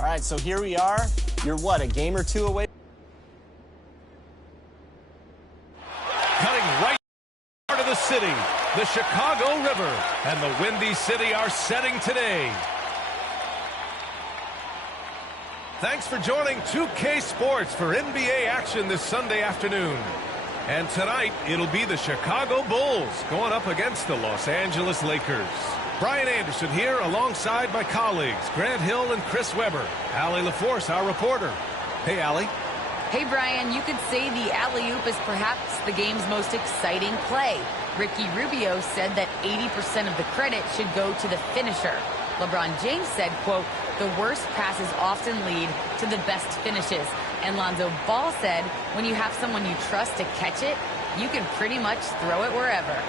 All right, so here we are. You're what, a game or two away? Cutting right to the city, the Chicago River and the Windy City are setting today. Thanks for joining 2K Sports for NBA action this Sunday afternoon. And tonight, it'll be the Chicago Bulls going up against the Los Angeles Lakers. Brian Anderson here alongside my colleagues, Grant Hill and Chris Webber. Allie LaForce, our reporter. Hey, Allie. Hey, Brian, you could say the alley-oop is perhaps the game's most exciting play. Ricky Rubio said that 80% of the credit should go to the finisher. LeBron James said, quote, the worst passes often lead to the best finishes. And Lonzo Ball said, when you have someone you trust to catch it, you can pretty much throw it wherever.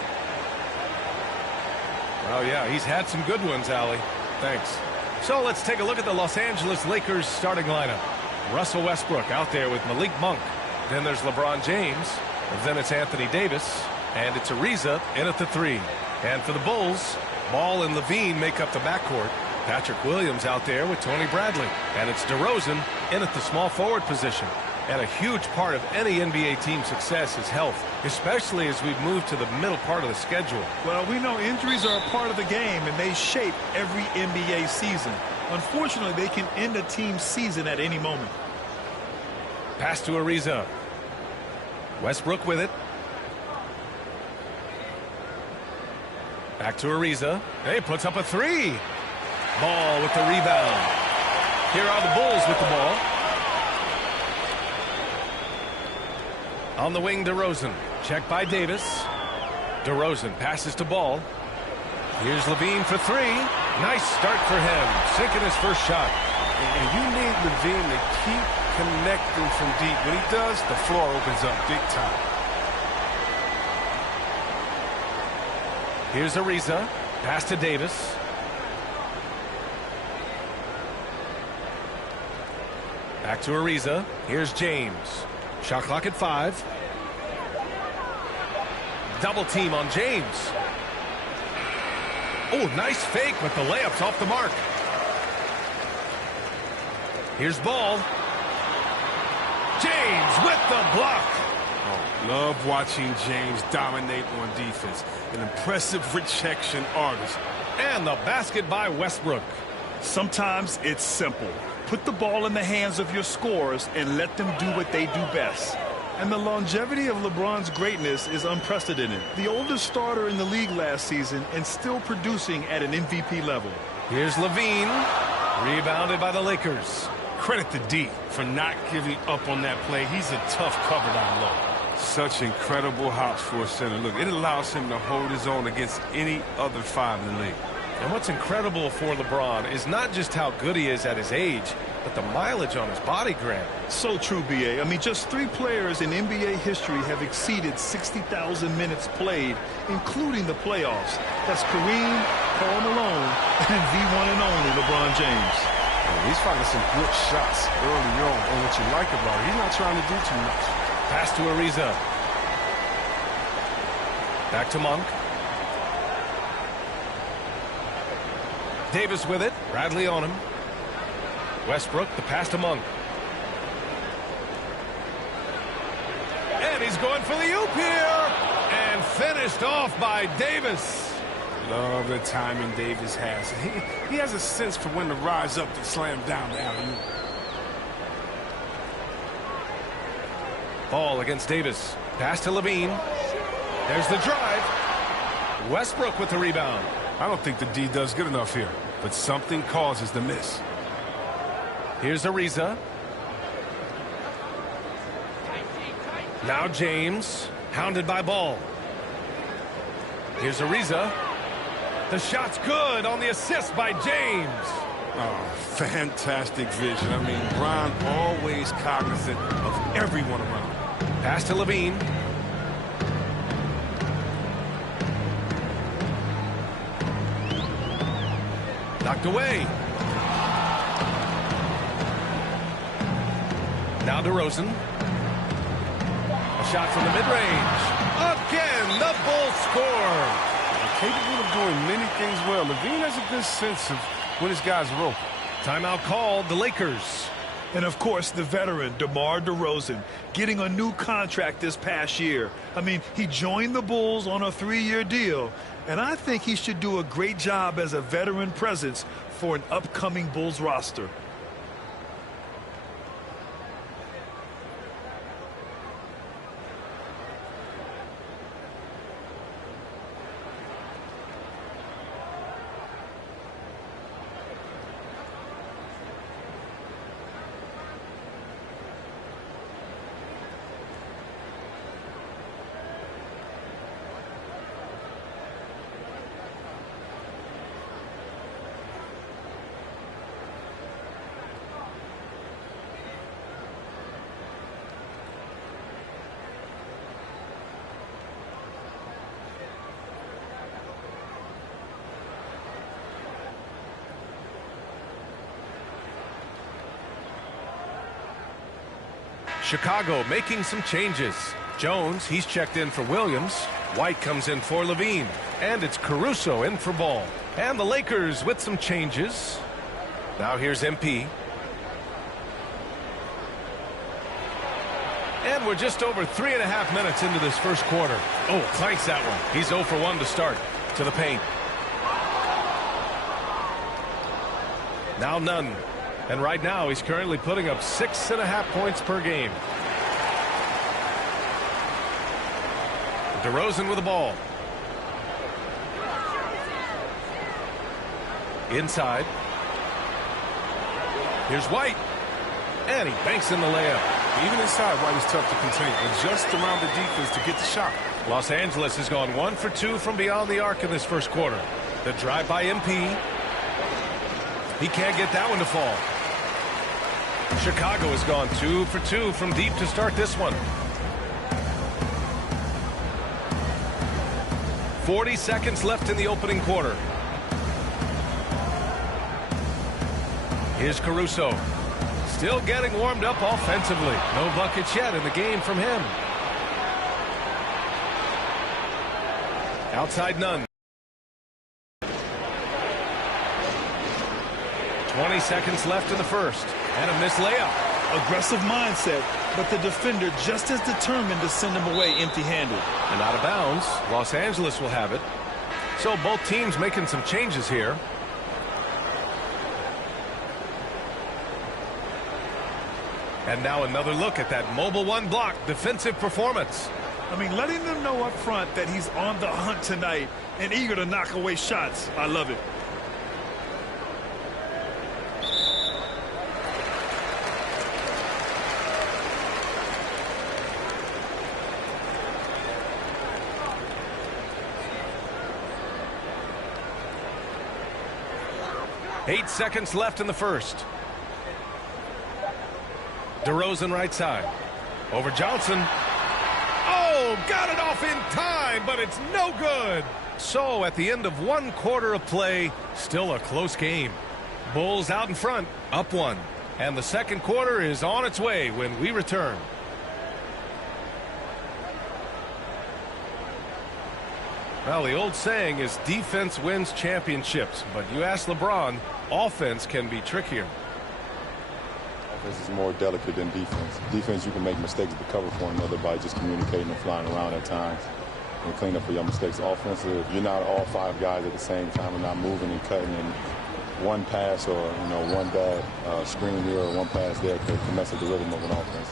Well, yeah, he's had some good ones, Allie. Thanks. So let's take a look at the Los Angeles Lakers starting lineup. Russell Westbrook out there with Malik Monk. Then there's LeBron James. And then it's Anthony Davis. And it's Ariza in at the 3. And for the Bulls, Ball and Levine make up the backcourt. Patrick Williams out there with Tony Bradley. And it's DeRozan in at the small forward position. And a huge part of any NBA team's success is health, especially as we move to the middle part of the schedule. Well, we know injuries are a part of the game, and they shape every NBA season. Unfortunately, they can end a team's season at any moment. Pass to Ariza. Westbrook with it. Back to Ariza. He puts up a 3. Ball with the rebound. Here are the Bulls with the ball. On the wing, DeRozan. Checked by Davis. DeRozan passes to Ball. Here's Levine for 3. Nice start for him. Sinking his first shot. And you need Levine to keep connecting from deep. When he does, the floor opens up big time. Here's Ariza. Pass to Davis. Back to Ariza. Here's James. Shot clock at 5. Double team on James. Oh, nice fake, but the layup's off the mark. Here's Ball. James with the block. Oh, love watching James dominate on defense. An impressive rejection artist. And the basket by Westbrook. Sometimes it's simple. Put the ball in the hands of your scorers and let them do what they do best. And the longevity of LeBron's greatness is unprecedented. The oldest starter in the league last season and still producing at an MVP level. Here's Levine. Rebounded by the Lakers. Credit to D for not giving up on that play. He's a tough cover down low. Such incredible hops for a center. Look, it allows him to hold his own against any other 5 in the league. And what's incredible for LeBron is not just how good he is at his age, but the mileage on his body, Grant. So true, B.A. I mean, just 3 players in NBA history have exceeded 60,000 minutes played, including the playoffs. That's Kareem, Karl Malone, and the one and only LeBron James. And he's finding some good shots early on. And what you like about it, he's not trying to do too much. Pass to Ariza. Back to Monk. Davis with it. Bradley on him. Westbrook, the pass to Monk. And he's going for the oop here. And finished off by Davis. Love the timing Davis has. He has a sense for when to rise up to slam down the alley-oop. Ball against Davis. Pass to Levine. There's the drive. Westbrook with the rebound. I don't think the D does good enough here, but something causes the miss. Here's Ariza. Now James, hounded by Ball. Here's Ariza. The shot's good on the assist by James. Oh, fantastic vision. I mean, Bron always cognizant of everyone around. Pass to Levine. Knocked away. Now DeRozan. A shot from the mid-range. Again, the Bulls score. Capable of doing many things well. Levine has a good sense of when his guys are open. Timeout called, the Lakers. And, of course, the veteran, DeMar DeRozan, getting a new contract this past year. I mean, he joined the Bulls on a 3-year deal, and I think he should do a great job as a veteran presence for an upcoming Bulls roster. Chicago making some changes. Jones, he's checked in for Williams. White comes in for Levine. And it's Caruso in for Ball. And the Lakers with some changes. Now here's MP. And we're just over 3.5 minutes into this first quarter. Oh, clanks that one. He's 0 for 1 to start. To the paint. Now Nunn. And right now, he's currently putting up 6.5 points per game. DeRozan with the ball. Inside. Here's White. And he banks in the layup. Even inside, White is tough to contain. And just around the defense to get the shot. Los Angeles has gone 1 for 2 from beyond the arc in this first quarter. The drive by MP. He can't get that one to fall. Chicago has gone 2 for 2 from deep to start this one. 40 seconds left in the opening quarter. Here's Caruso. Still getting warmed up offensively. No buckets yet in the game from him. Outside Nunn. 20 seconds left in the first. And a missed layup. Aggressive mindset, but the defender just as determined to send him away empty-handed. And out of bounds. Los Angeles will have it. So both teams making some changes here. And now another look at that Mobile One block defensive performance. I mean, letting them know up front that he's on the hunt tonight and eager to knock away shots. I love it. Eight seconds left in the first. DeRozan right side. Over Johnson. Oh, got it off in time, but it's no good. So at the end of 1 quarter of play, still a close game. Bulls out in front, up 1. And the second quarter is on its way when we return. Well, the old saying is defense wins championships, but you ask LeBron, offense can be trickier. Offense is more delicate than defense. Defense, you can make mistakes to cover for another by just communicating and flying around at times and clean up for your mistakes. Offensive, you're not all 5 guys at the same time and not moving and cutting, and one pass or one bad screen here or one pass there could mess up the rhythm of an offense.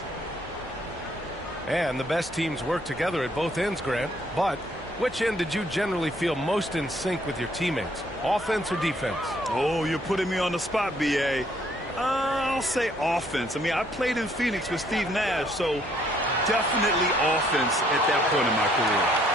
And the best teams work together at both ends, Grant, but which end did you generally feel most in sync with your teammates, offense or defense? Oh, you're putting me on the spot, B.A. I'll say offense. I mean, I played in Phoenix with Steve Nash, so definitely offense at that point in my career.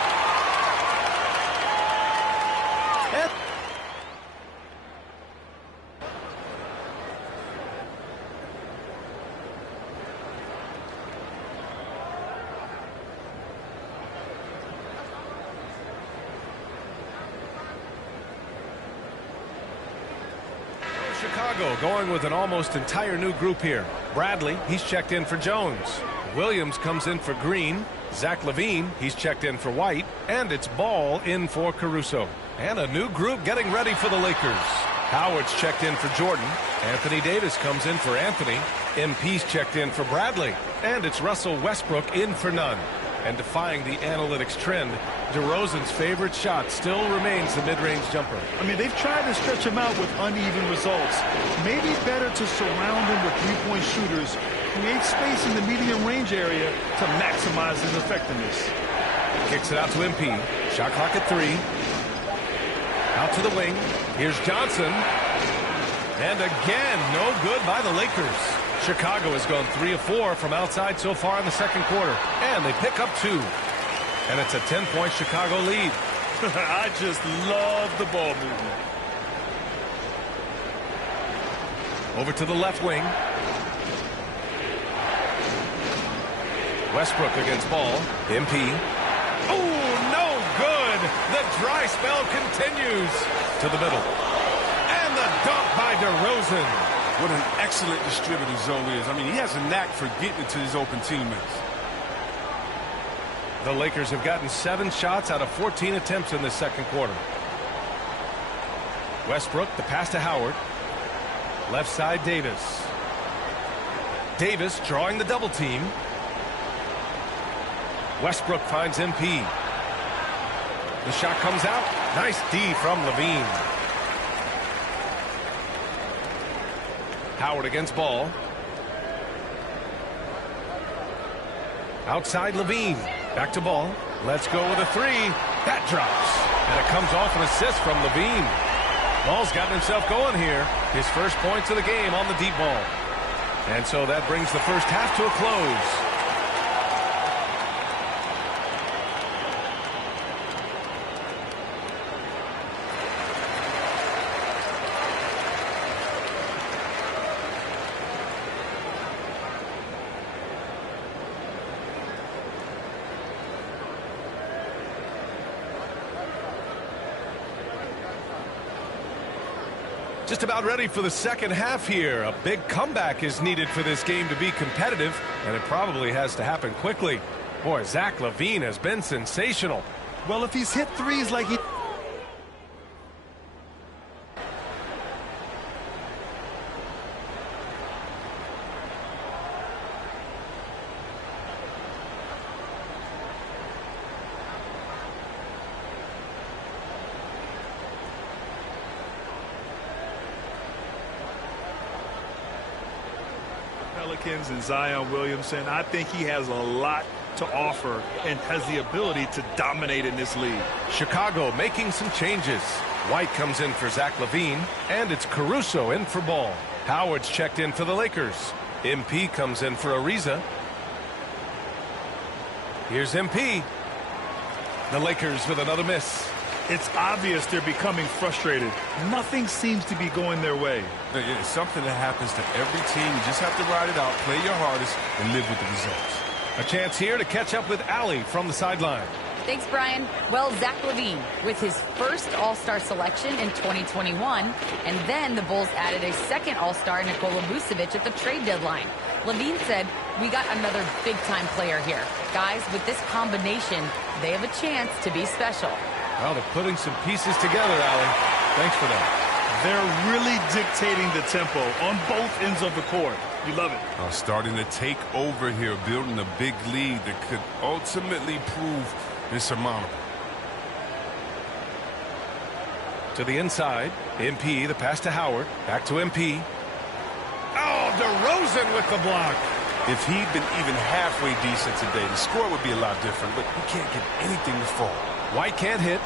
Chicago going with an almost entire new group here. Bradley, he's checked in for Jones. Williams comes in for Green. Zach LaVine, he's checked in for White. And it's Ball in for Caruso. And a new group getting ready for the Lakers. Howard's checked in for Jordan. Anthony Davis comes in for Anthony. MP's checked in for Bradley. And it's Russell Westbrook in for none. And defying the analytics trend, DeRozan's favorite shot still remains the mid-range jumper. I mean, they've tried to stretch him out with uneven results. Maybe better to surround him with three-point shooters, create space in the medium range area to maximize his effectiveness. Kicks it out to MP. Shot clock at 3. Out to the wing. Here's Johnson. And again, no good by the Lakers. Chicago has gone 3 of 4 from outside so far in the second quarter. And they pick up 2. And it's a 10-point Chicago lead. I just love the ball movement. Over to the left wing. Westbrook against ball. MP. Oh, no good. The dry spell continues. To the middle. And the dunk by DeRozan. What an excellent distributor Zoe is. I mean, he has a knack for getting it to his open teammates. The Lakers have gotten 7 shots out of 14 attempts in this second quarter. Westbrook, the pass to Howard. Left side, Davis. Davis drawing the double team. Westbrook finds MP. The shot comes out. Nice D from Levine. Howard against ball. Outside Levine. Back to ball. Let's go with a 3. That drops. And it comes off an assist from Levine. Ball's gotten himself going here. His first points of the game on the deep ball. And so that brings the first half to a close. Just about ready for the second half here. A big comeback is needed for this game to be competitive, and it probably has to happen quickly. Boy, Zach LaVine has been sensational. Well, if he's hit threes like he... Pelicans and Zion Williamson, I think he has a lot to offer and has the ability to dominate in this league. Chicago making some changes. White comes in for Zach LaVine, and it's Caruso in for ball. Howard's checked in for the Lakers. MP comes in for Ariza. Here's MP. The Lakers with another miss. It's obvious they're becoming frustrated. Nothing seems to be going their way. It's something that happens to every team. You just have to ride it out, play your hardest, and live with the results. A chance here to catch up with Allie from the sideline. Thanks, Brian. Well, Zach LaVine with his first All-Star selection in 2021, and then the Bulls added a second All-Star, Nikola Vucevic, at the trade deadline. LaVine said, "We got another big-time player here. Guys, with this combination, they have a chance to be special." Well, they're putting some pieces together, Allie. Thanks for that. They're really dictating the tempo on both ends of the court. You love it. Starting to take over here, building a big lead that could ultimately prove insurmountable. To the inside, MP, the pass to Howard. Back to MP. Oh, DeRozan with the block. If he'd been even halfway decent today, the score would be a lot different, but he can't get anything to fall. White can't hit.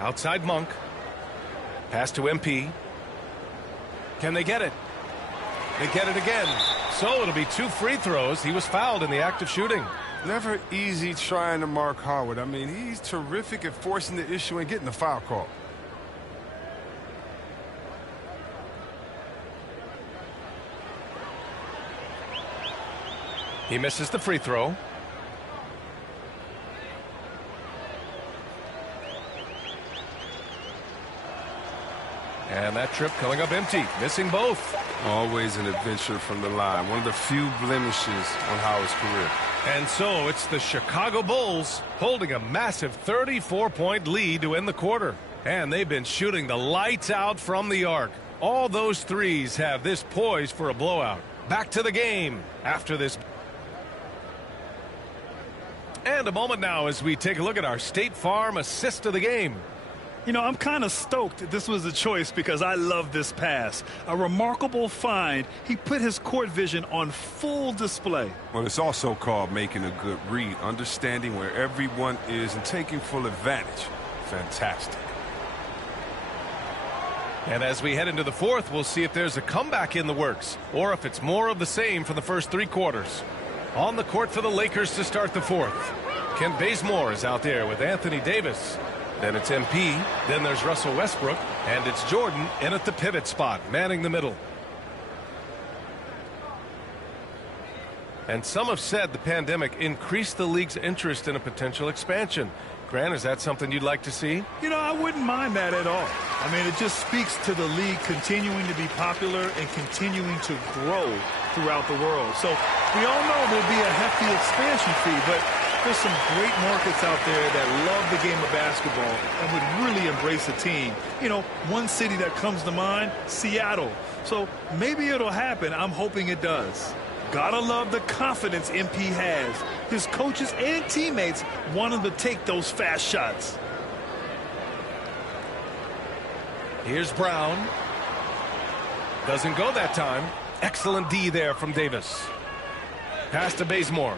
Outside Monk. Pass to MP. Can they get it? They get it again. So it'll be 2 free throws. He was fouled in the act of shooting. Never easy trying to mark Howard. I mean, he's terrific at forcing the issue and getting the foul call. He misses the free throw. And that trip coming up empty, missing both. Always an adventure from the line. One of the few blemishes on Howard's career. And so it's the Chicago Bulls holding a massive 34-point lead to end the quarter. And they've been shooting the lights out from the arc. All those threes have this poised for a blowout. Back to the game after this. And a moment now as we take a look at our State Farm assist of the game. You know, I'm kind of stoked this was a choice because I love this pass. A remarkable find. He put his court vision on full display. Well, it's also called making a good read, understanding where everyone is and taking full advantage. Fantastic. And as we head into the fourth, we'll see if there's a comeback in the works or if it's more of the same for the first three quarters. On the court for the Lakers to start the fourth. Kent Bazemore is out there with Anthony Davis. Then it's MP, then there's Russell Westbrook, and it's Jordan in at the pivot spot, manning the middle. And some have said the pandemic increased the league's interest in a potential expansion. Grant, is that something you'd like to see? You know, I wouldn't mind that at all. I mean, it just speaks to the league continuing to be popular and continuing to grow throughout the world. So we all know there'll be a hefty expansion fee, but there's some great markets out there that love the game of basketball and would really embrace a team. You know, one city that comes to mind, Seattle. So maybe it'll happen. I'm hoping it does. Gotta love the confidence MP has. His coaches and teammates want him to take those fast shots. Here's Brown. Doesn't go that time. Excellent D there from Davis. Pass to Bazemore.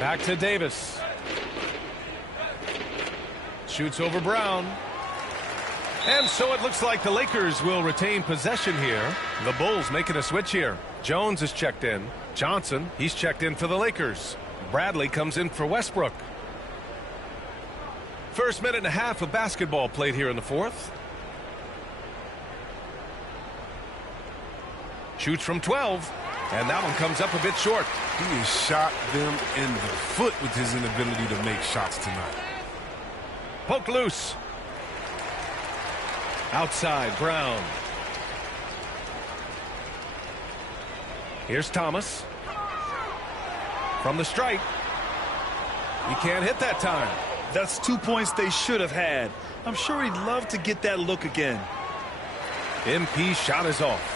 Back to Davis. Shoots over Brown. And so it looks like the Lakers will retain possession here. The Bulls making a switch here. Jones is checked in. Johnson, he's checked in for the Lakers. Bradley comes in for Westbrook. First minute and a half of basketball played here in the fourth. Shoots from 12. And that one comes up a bit short. He has shot them in the foot with his inability to make shots tonight. Poke loose. Outside, Brown. Here's Thomas. From the stripe. He can't hit that time. That's 2 points they should have had. I'm sure he'd love to get that look again. MP shot is off.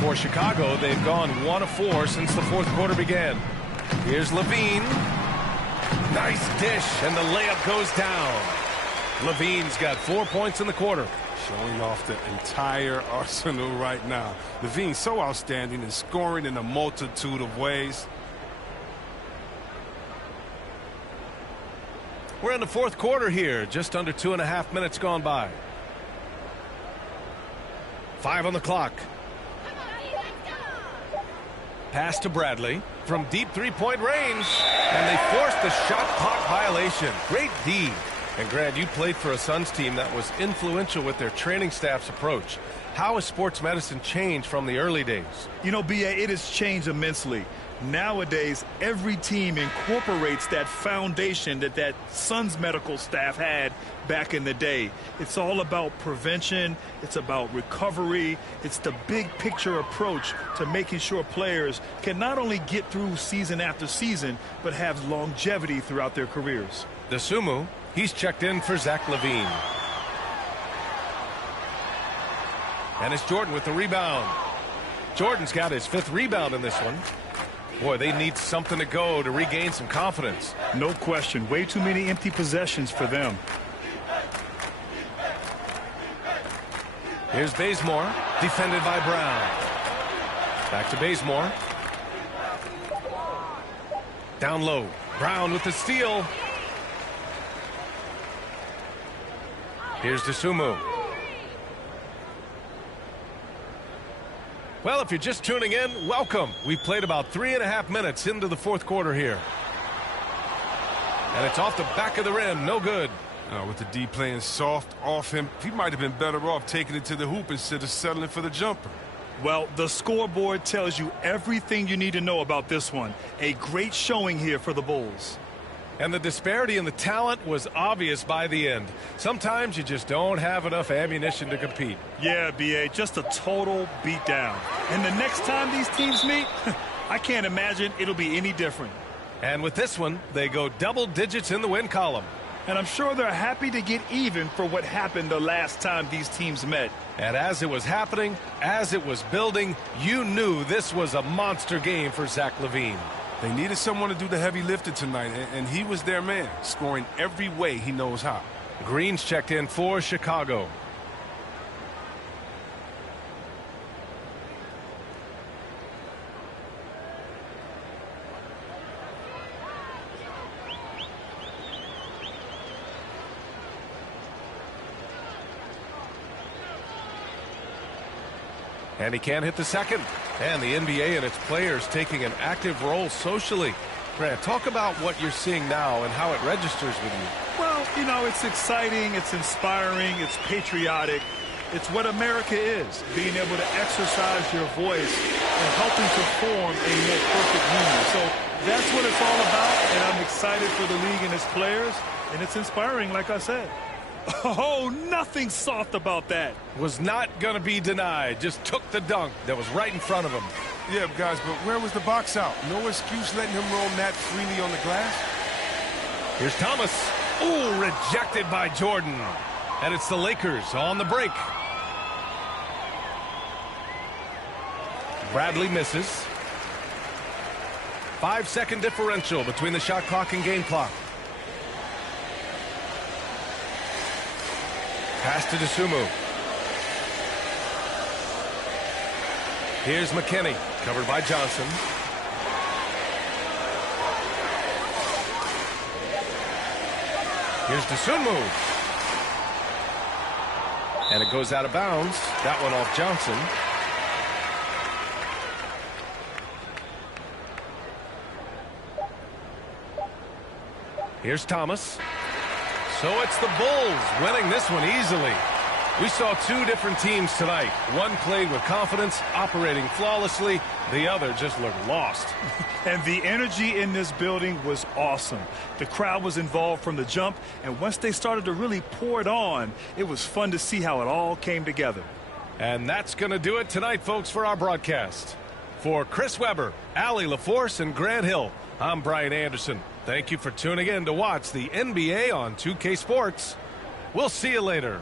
For Chicago, they've gone 1 of 4 since the fourth quarter began. Here's Levine. Nice dish, and the layup goes down. Levine's got 4 points in the quarter. Showing off the entire arsenal right now. Levine so outstanding and scoring in a multitude of ways. We're in the fourth quarter here. Just under 2.5 minutes gone by. 5 on the clock. Pass to Bradley from deep three-point range. And they forced the shot clock violation. Great D. And Grant, you played for a Suns team that was influential with their training staff's approach. How has sports medicine changed from the early days? You know, B.A., it has changed immensely. Nowadays, every team incorporates that foundation that Suns medical staff had back in the day. It's all about prevention. It's about recovery. It's the big picture approach to making sure players can not only get through season after season, but have longevity throughout their careers. Dosunmu, he's checked in for Zach LaVine. And it's Jordan with the rebound. Jordan's got his 5th rebound in this one. Boy, they need something to go to regain some confidence. No question. Way too many empty possessions for them. Here's Bazemore, defended by Brown. Back to Bazemore. Down low. Brown with the steal. Here's Dosunmu. Well, if you're just tuning in, welcome. We played about 3.5 minutes into the fourth quarter here. And it's off the back of the rim. No good. With the D playing soft off him, he might have been better off taking it to the hoop instead of settling for the jumper. Well, the scoreboard tells you everything you need to know about this one. A great showing here for the Bulls. And the disparity in the talent was obvious by the end. Sometimes you just don't have enough ammunition to compete. Yeah, B.A., just a total beatdown. And the next time these teams meet, I can't imagine it'll be any different. And with this one, they go double digits in the win column. And I'm sure they're happy to get even for what happened the last time these teams met. And as it was happening, as it was building, you knew this was a monster game for Zach LaVine. They needed someone to do the heavy lifting tonight, and he was their man, scoring every way he knows how. Green's checked in for Chicago. And he can't hit the second. And the NBA and its players taking an active role socially. Grant, talk about what you're seeing now and how it registers with you. Well, you know, it's exciting, it's inspiring, it's patriotic. It's what America is, being able to exercise your voice and helping to form a more perfect union. So that's what it's all about, and I'm excited for the league and its players, and it's inspiring, like I said. Oh, nothing soft about that. Was not going to be denied. Just took the dunk that was right in front of him. Yeah, guys, but where was the box out? No excuse letting him roam that freely on the glass. Here's Thomas. Ooh, rejected by Jordan. And it's the Lakers on the break. Bradley misses. 5-second differential between the shot clock and game clock. Pass to Dosunmu. Here's McKinney, covered by Johnson. Here's Dosunmu. And it goes out of bounds. That one off Johnson. Here's Thomas. So it's the Bulls winning this one easily. We saw two different teams tonight. One played with confidence, operating flawlessly. The other just looked lost. And the energy in this building was awesome. The crowd was involved from the jump, and once they started to really pour it on, it was fun to see how it all came together. And that's going to do it tonight, folks, for our broadcast. For Chris Webber, Allie LaForce, and Grant Hill, I'm Brian Anderson. Thank you for tuning in to watch the NBA on 2K Sports. We'll see you later.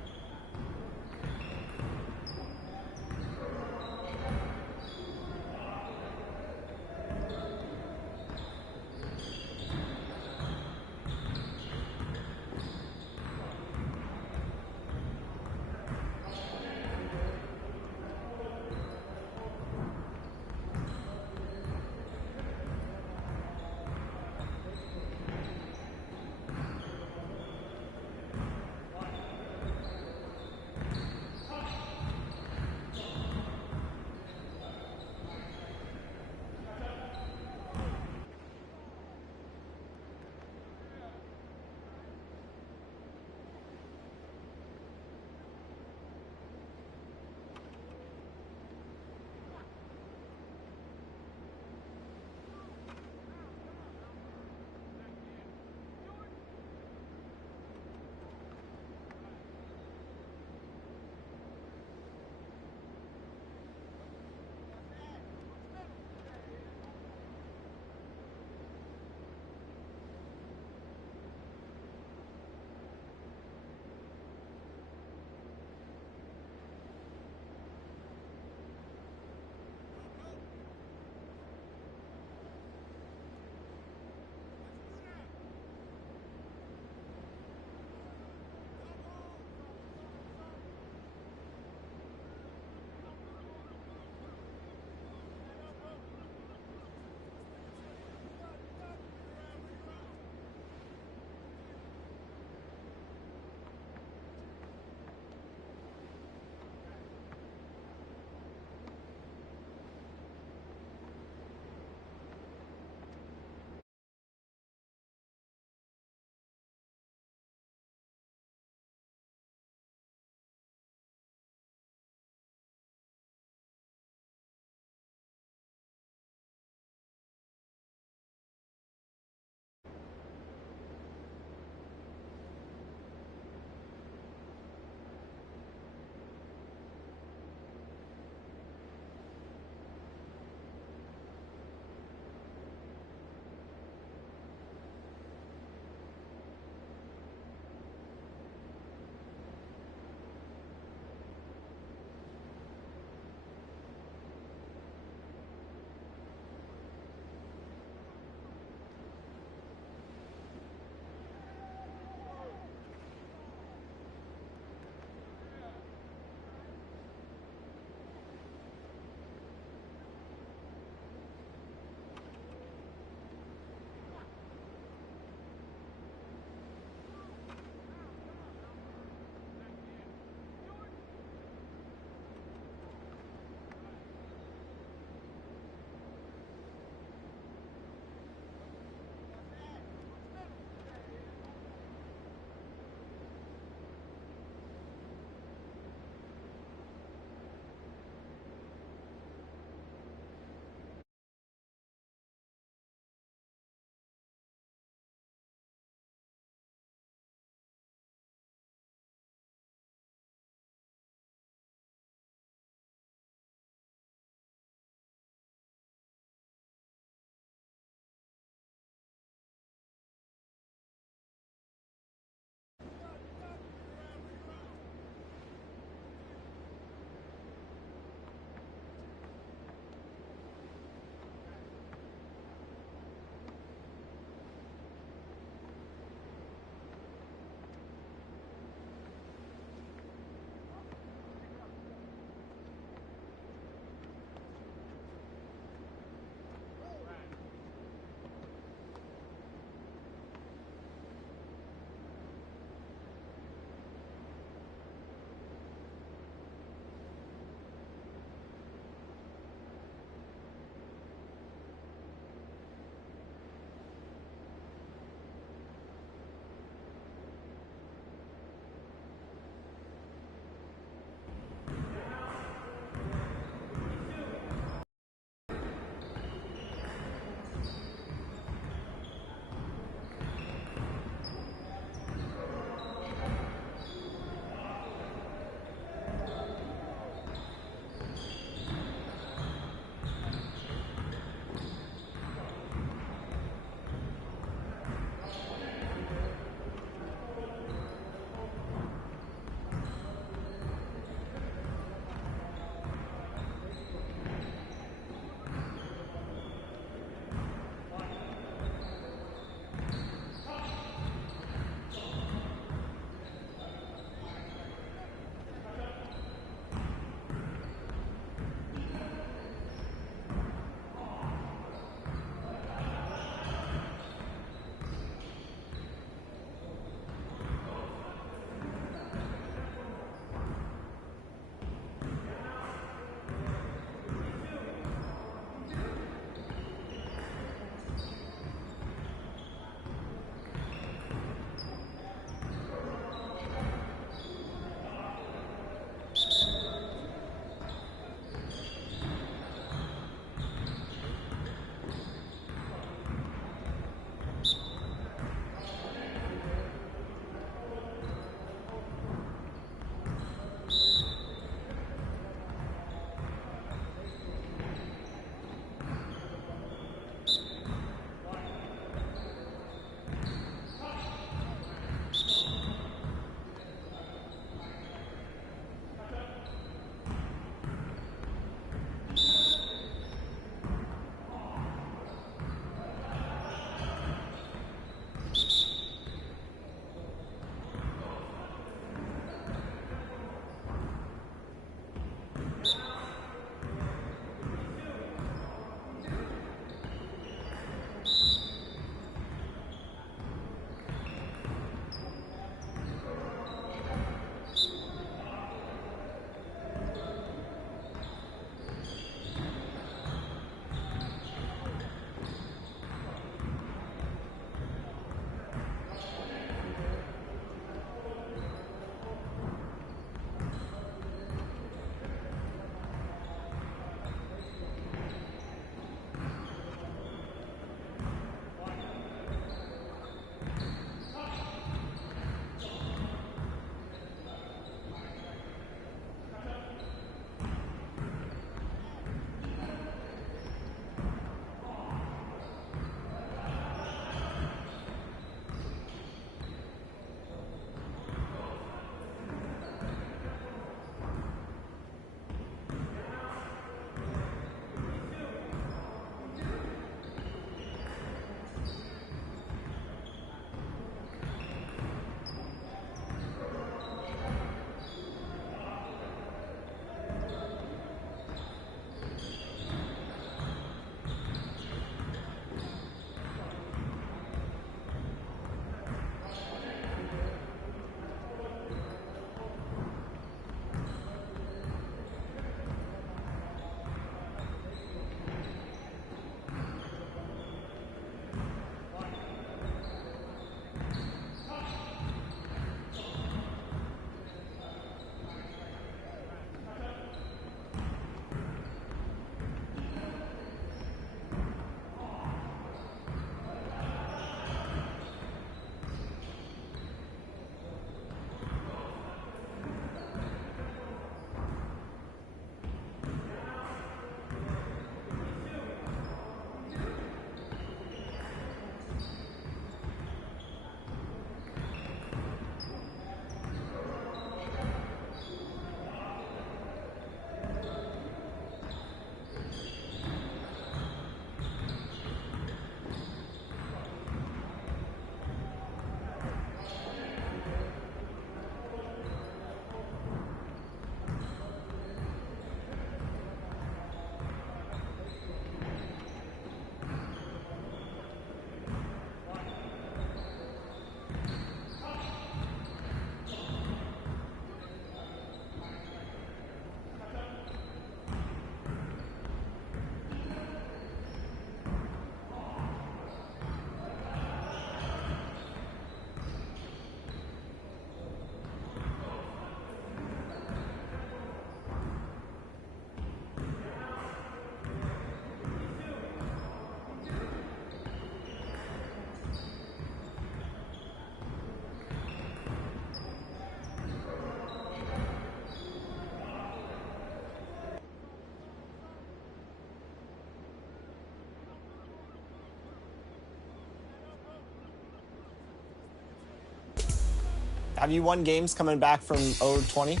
Have you won games coming back from 0-20?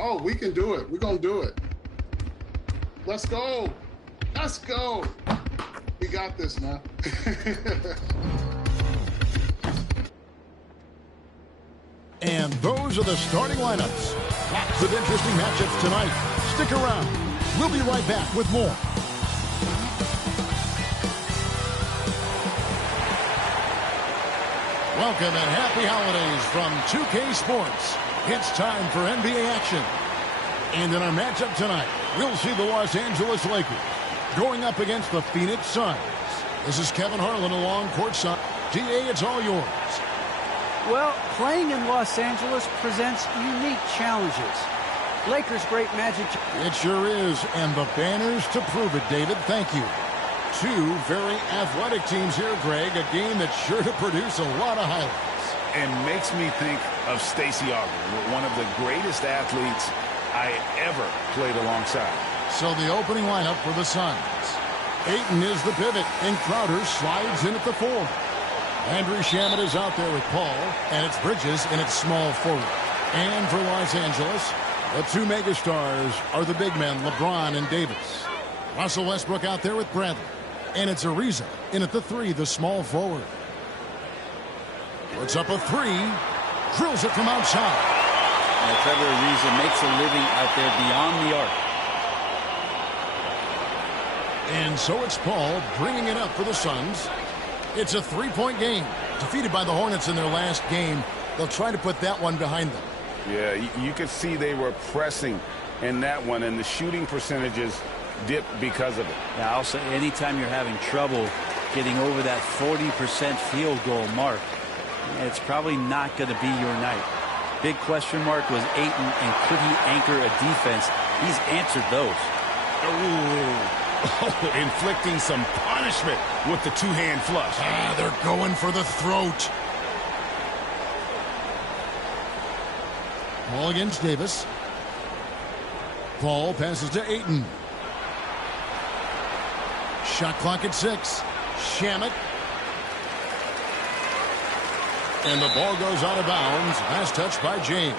Oh, we can do it. We're going to do it. Let's go. Let's go. We got this, man. And those are the starting lineups. Lots of interesting matchups tonight. Stick around. We'll be right back with more. Welcome and happy holidays from 2K Sports. It's time for NBA action. And in our matchup tonight, we'll see the Los Angeles Lakers going up against the Phoenix Suns. This is Kevin Harlan along courtside. DA, it's all yours. Well, playing in Los Angeles presents unique challenges. Lakers' great magic. It sure is, and the banners to prove it, David. Thank you. Two very athletic teams here, Greg. A game that's sure to produce a lot of highlights. And makes me think of Stacey Augmon, one of the greatest athletes I ever played alongside. So the opening lineup for the Suns. Ayton is the pivot, and Crowder slides in at the 4. Andrew Shamet is out there with Paul, and it's Bridges in its small forward. And for Los Angeles, the two megastars are the big men, LeBron and Davis. Russell Westbrook out there with Bradley. And it's Ariza in at the 3, the small forward. Puts up a 3, drills it from outside. And Trevor Ariza makes a living out there beyond the arc. And so it's Paul bringing it up for the Suns. It's a 3-point game. Defeated by the Hornets in their last game, they'll try to put that one behind them. Yeah, you could see they were pressing in that one, and the shooting percentages dipped because of it. Yeah, also, anytime you're having trouble getting over that 40% field goal mark, it's probably not going to be your night. Big question mark was Ayton, and could he anchor a defense? He's answered those. Ooh. Oh, inflicting some punishment with the two-hand flush. They're going for the throat. Ball against Davis. Paul passes to Ayton. Shot clock at 6. Shamet. And the ball goes out of bounds. Last touch by James.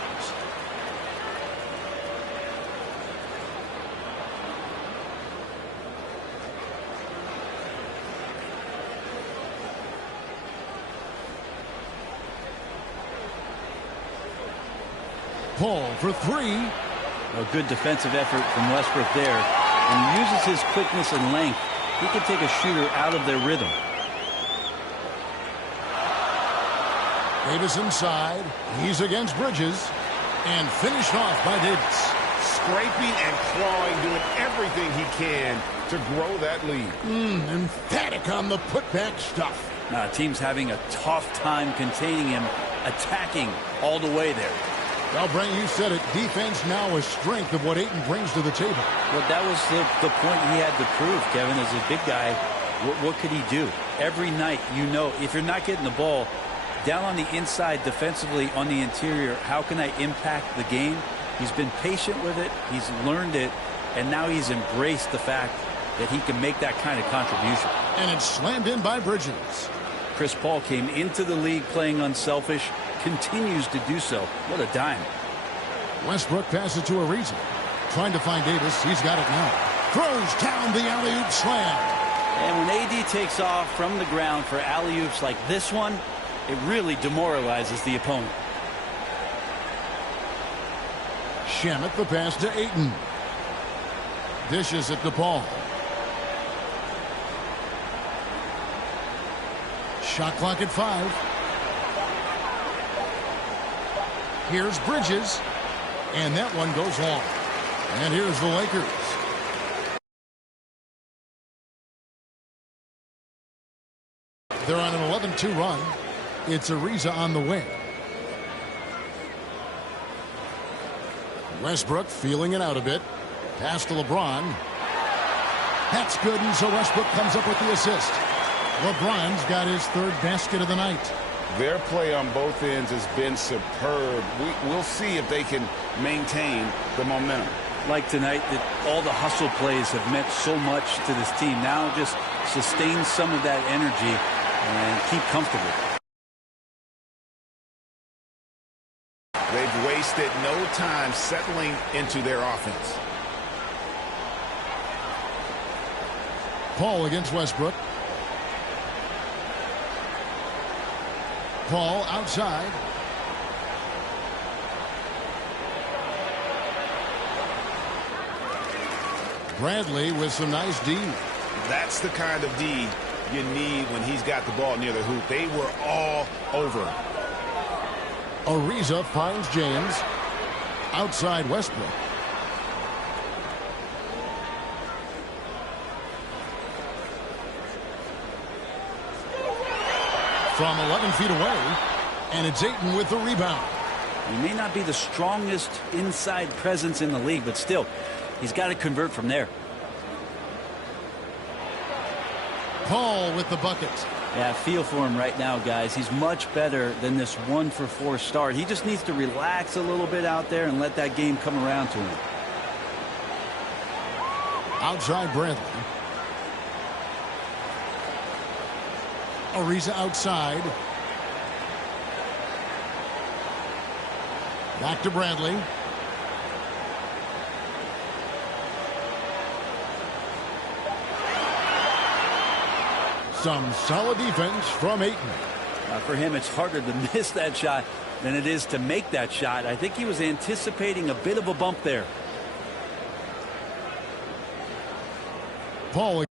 Paul for 3. A good defensive effort from Westbrook there. And he uses his quickness and length. He can take a shooter out of their rhythm. Davis inside. He's against Bridges. And finished off by Davis. Scraping and clawing, doing everything he can to grow that lead. Emphatic on the putback stuff. Now, team's having a tough time containing him, attacking all the way there. Well, Brent, you said it. Defense now a strength of what Ayton brings to the table. Well, that was the point he had to prove, Kevin. As a big guy, what could he do? Every night, you know, if you're not getting the ball down on the inside defensively on the interior, how can I impact the game? He's been patient with it. He's learned it. And now he's embraced the fact that he can make that kind of contribution. And it's slammed in by Bridges. Chris Paul came into the league playing unselfish, continues to do so. What a dime. Westbrook passes to Ariza. Trying to find Davis. He's got it now. Throws down the alley-oop slam. And when AD takes off from the ground for alley-oops like this one, it really demoralizes the opponent. Shamet the pass to Ayton. Dishes it to Paul. Shot clock at 5. Here's Bridges. And that one goes long. And here's the Lakers. They're on an 11-2 run. It's Ariza on the wing. Westbrook feeling it out a bit. Pass to LeBron. That's good, and so Westbrook comes up with the assist. LeBron's got his 3rd basket of the night. Their play on both ends has been superb. We'll see if they can maintain the momentum. Like tonight, that all the hustle plays have meant so much to this team. Now just sustain some of that energy and keep comfortable. They've wasted no time settling into their offense. Paul against Westbrook. Paul outside. Bradley with some nice D. That's the kind of D you need when he's got the ball near the hoop. They were all over. Ariza finds James. Outside Westbrook. From 11 feet away, and it's Ayton with the rebound. He may not be the strongest inside presence in the league, but still, he's got to convert from there. Paul with the bucket. Yeah, feel for him right now, guys. He's much better than this 1-for-4 start. He just needs to relax a little bit out there and let that game come around to him. Outside Bradley. Ariza outside. Back to Bradley. Some solid defense from Ayton. For him, it's harder to miss that shot than it is to make that shot. I think he was anticipating a bit of a bump there. Paul